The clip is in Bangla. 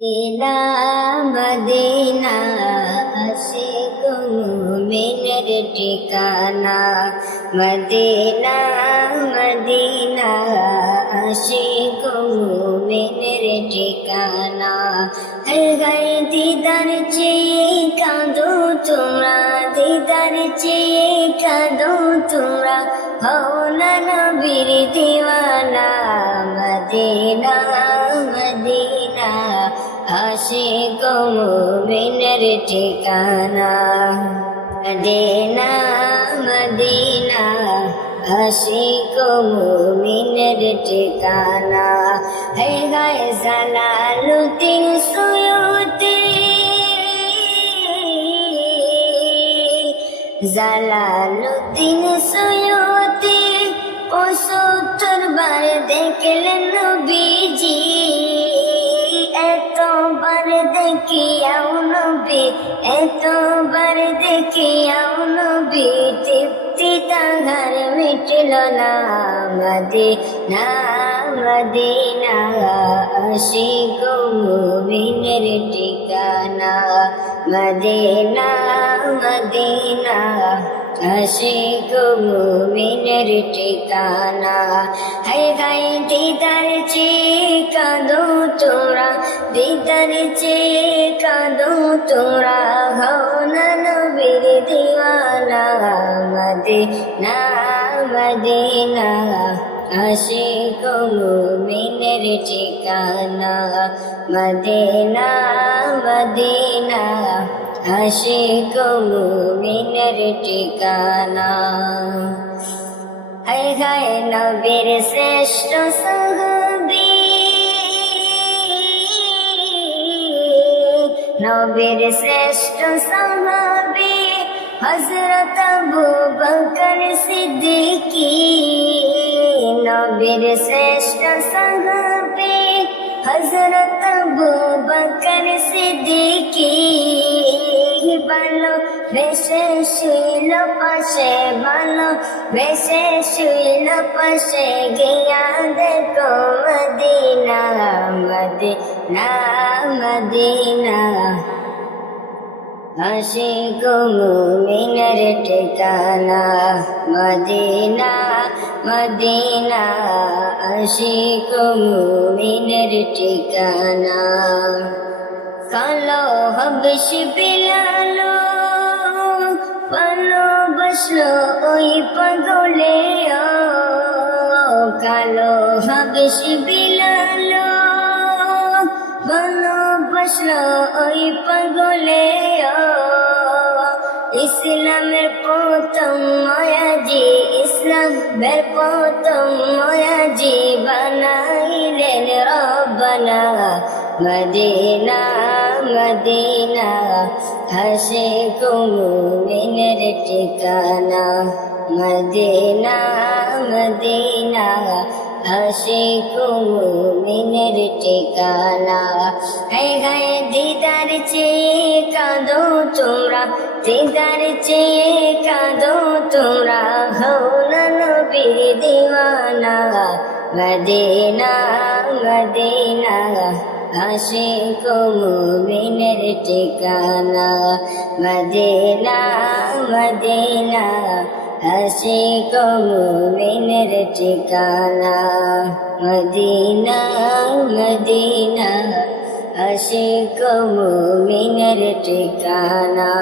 মদিনা মদিনা আশিক মুমিনের ঠিকানা। মদিনা মদিনা আশিক মুমিনের ঠিকানা। গায়ে দিদার চেয়ে কাঁদো তোমরা, দিদার চেয়ে কাঁদো তোমরা, হও না নবীর দিওয়ানা। মদিনা মদিনা আশিক মুমিনের ঠিকানা। মদিনা মদিনা আশিক মুমিনের ঠিকানা। হে গায়ে জালালুদ্দিন সুয়ুতি, জালালুদ্দিন সুয়ুতি ৭৫ বার দেখলেন নবীজি। এতবার দেখিয়াও নবী, এতবার দেখিয়াও নবী, তৃপ্তি তাহার মিটল না। মদিনা মদিনা আশিক মুমিনের ঠিকানা। মদিনা মদিনা আশিক মুমিনের ঠিকানা। হে গায়ে দিদার চেয়ে কাঁদো তোমরা, দিদার চেয়ে কাঁদো তোমরা, হও না নবীর দিওয়ানা। মদিনা মদিনা আশিক মুমিনের ঠিকানা। মদিনা মদিনা আশিক মুমিনের ঠিকানা। হায় হায় নবীর শ্রেষ্ঠ সাহাবী, নবীর শ্রেষ্ঠ সাহাবী হযরত আবু বকর সিদ্দিকী। নবীর শ্রেষ্ঠ সাহাবী হযরত আবু বকর সিদ্দিকী। ভালো বেশে শুইল পাশে, ভালো বেশে শুইল পাশে, গিয়া দেখো মদিনা। মদিনা মদিনা আশিক মুমিনের ঠিকানা। মদিনা মদিনা আশিক মুমিনের ঠিকানা। কালো হবশি বিলাল ভালোবাসলো ওই পাগলে। কালো হবশি বিলাল ভালোবাসলো ওই পাগলে। ইসলামের প্রথম মায়াজি, ইসলামের প্রথম মায়াজি বানাইলেন রব্বানা। মদিনা মদিনা আশিক মুমিনের ঠিকানা। মদিনা মদিনা আশিক মুমিনের ঠিকানা। হে গায়ে দিদার চেয়ে কাঁদো তোমরা, দিদার চেয়ে কাঁদো তোমরা, হও না নবীর দিওয়ানা। মদিনা মদিনা আশিক মুমিনের ঠিকানা। মদিনা মদিনা আশিক মুমিনের ঠিকানা। মদিনা মদিনা আশিক মুমিনের ঠিকানা।